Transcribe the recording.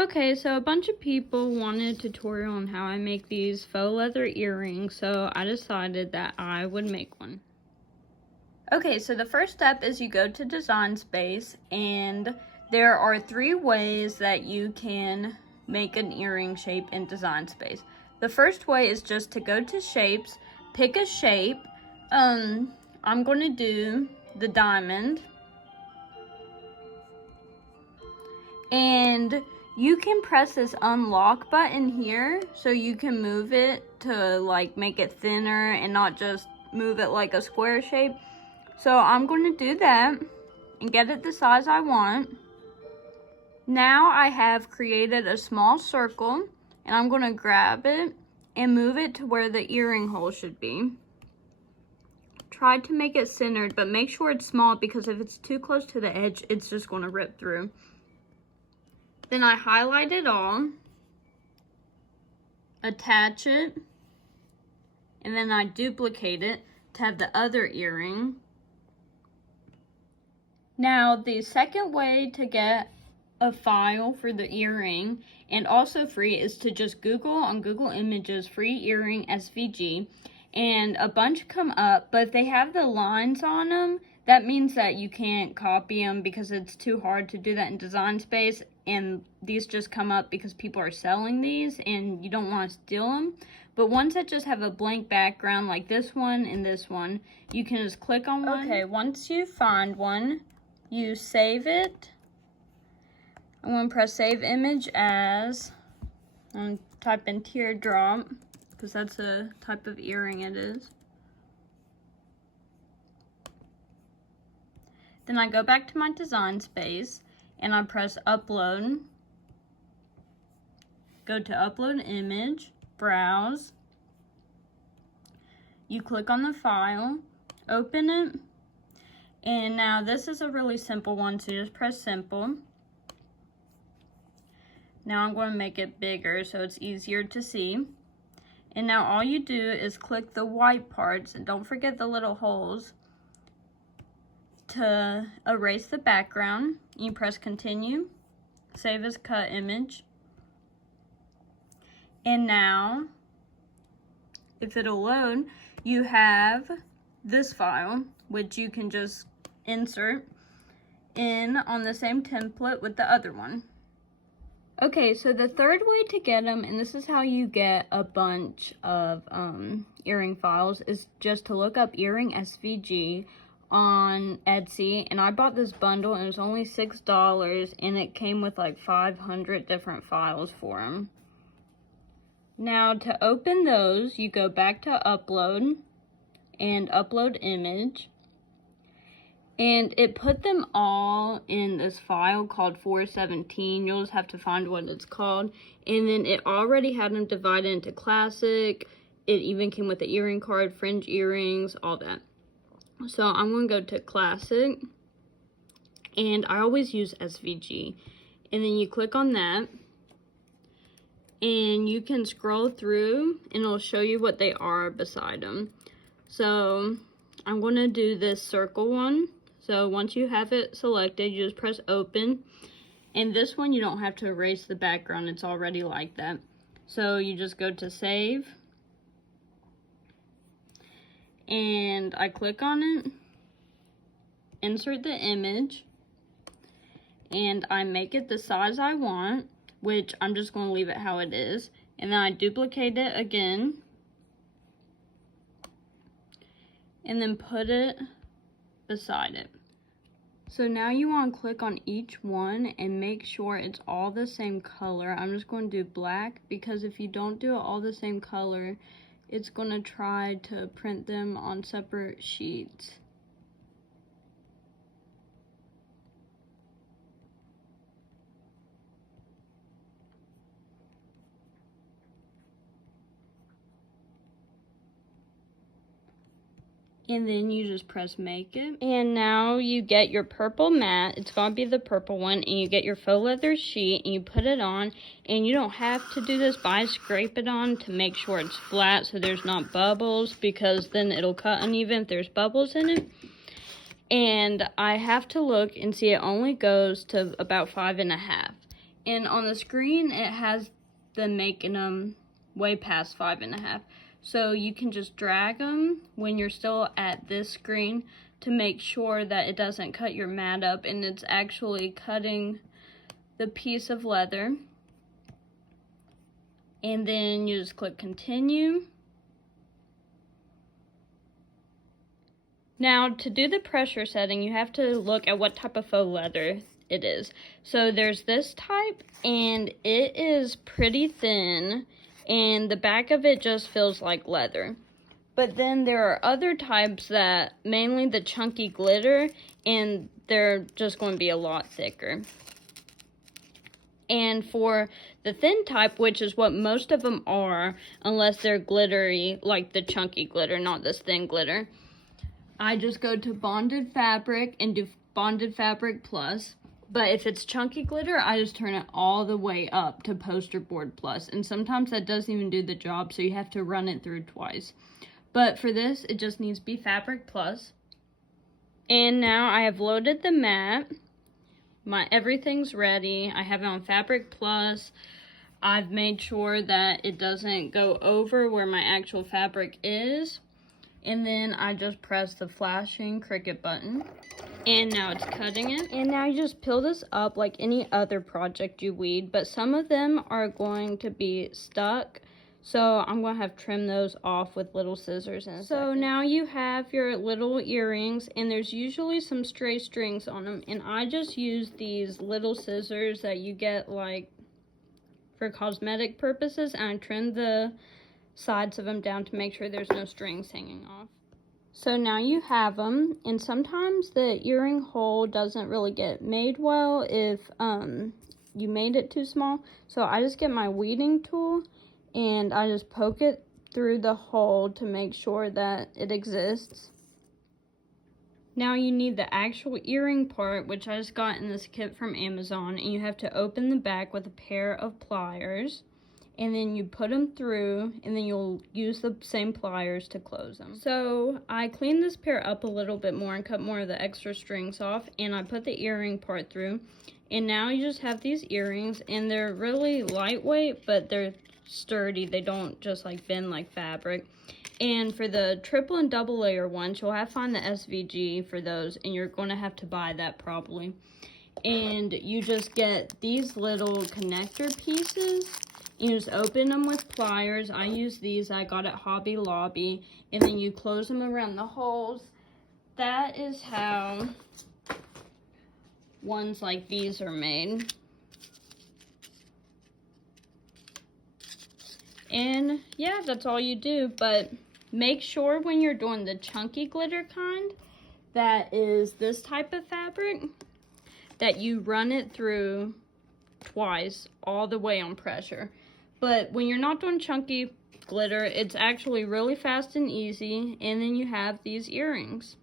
Okay, so a bunch of people wanted a tutorial on how I make these faux leather earrings, so I decided that I would make one. Okay, so the first step is you go to Design Space, and there are 3 ways that you can make an earring shape in Design Space. The first way is just to go to Shapes, pick a shape. I'm going to do the diamond. And you can press this unlock button here so you can move it to like make it thinner and not just move it like a square shape. So I'm going to do that and get it the size I want. Now I have created a small circle and I'm going to grab it and move it to where the earring hole should be. Try to make it centered, but make sure it's small because if it's too close to the edge, it's just going to rip through. Then I highlight it all, attach it, and then I duplicate it to have the other earring. Now, the second way to get a file for the earring, and also free, is to just Google on Google Images free earring SVG, and a bunch come up, but if they have the lines on them, that means that you can't copy them because it's too hard to do that in Design Space, and these just come up because people are selling these and you don't want to steal them. But ones that just have a blank background like this one and this one, you can just click on one. Okay, once you find one, you save it. I'm going to press Save Image As. I'm going to type in teardrop because that's a type of earring it is. Then I go back to my Design Space and I press Upload. Go to Upload Image, Browse. You click on the file, open it, and now this is a really simple one, so just press Simple. Now I'm going to make it bigger so it's easier to see. And now all you do is click the white parts, and don't forget the little holes, to erase the background. You press Continue, Save as Cut Image. And now, if it'll load, you have this file, which you can just insert in on the same template with the other one. Okay, so the third way to get them, and this is how you get a bunch of earring files, is just to look up earring SVG on Etsy. And I bought this bundle and it was only $6 and it came with like 500 different files for them. Now to open those, you go back to Upload and Upload Image. And it put them all in this file called 417. You'll just have to find what it's called. And then it already had them divided into classic. It even came with the earring card, fringe earrings, all that. So I'm going to go to classic. And I always use SVG. And then you click on that. And you can scroll through and it'll show you what they are beside them. So I'm going to do this circle one. So once you have it selected, you just press open. And this one, you don't have to erase the background. It's already like that. So you just go to save. And I click on it. Insert the image. And I make it the size I want, which I'm just going to leave it how it is. And then I duplicate it again. And then put it beside it. So now you want to click on each one and make sure it's all the same color. I'm just going to do black because if you don't do it all the same color, it's going to try to print them on separate sheets. And then you just press make it. And now you get your purple mat. It's going to be the purple one. And you get your faux leather sheet and you put it on. And you don't have to do this, but I scrape it on to make sure it's flat so there's not bubbles, because then it'll cut uneven if there's bubbles in it. And I have to look and see it only goes to about 5.5. And on the screen, it has them making them way past 5.5. So you can just drag them when you're still at this screen to make sure that it doesn't cut your mat up and it's actually cutting the piece of leather. And then you just click continue. Now, to do the pressure setting, you have to look at what type of faux leather it is. So there's this type, and it is pretty thin, and the back of it just feels like leather. But then there are other types that, mainly the chunky glitter, and they're just going to be a lot thicker. And for the thin type, which is what most of them are, unless they're glittery, like the chunky glitter, not this thin glitter, I just go to bonded fabric and do bonded fabric plus. But if it's chunky glitter, I just turn it all the way up to poster board plus. And sometimes that doesn't even do the job, so you have to run it through twice. But for this, it just needs to be fabric plus. And now I have loaded the mat. Everything's ready. I have it on fabric plus. I've made sure that it doesn't go over where my actual fabric is. And then I just press the flashing Cricut button. And now it's cutting it. And now you just peel this up like any other project you weed. But some of them are going to be stuck. So I'm going to have to trim those off with little scissors in a second. Now you have your little earrings. And there's usually some stray strings on them. And I just use these little scissors that you get like for cosmetic purposes. And I trim the sides of them down to make sure there's no strings hanging off. So now you have them, and sometimes the earring hole doesn't really get made well if you made it too small. So I just get my weeding tool and I just poke it through the hole to make sure that it exists. Now you need the actual earring part, which I just got in this kit from Amazon, and you have to open the back with a pair of pliers. And then you put them through, and then you'll use the same pliers to close them. So I cleaned this pair up a little bit more and cut more of the extra strings off, and I put the earring part through. And now you just have these earrings, and they're really lightweight, but they're sturdy. They don't just like bend like fabric. And for the triple and double layer ones, you'll have to find the SVG for those, and you're going to have to buy that probably. And you just get these little connector pieces. You just open them with pliers. I use these. I got at Hobby Lobby. And then you close them around the holes. That is how ones like these are made. And yeah, that's all you do. But make sure when you're doing the chunky glitter kind, that is this type of fabric, that you run it through twice all the way on pressure. But when you're not doing chunky glitter, it's actually really fast and easy. And then you have these earrings.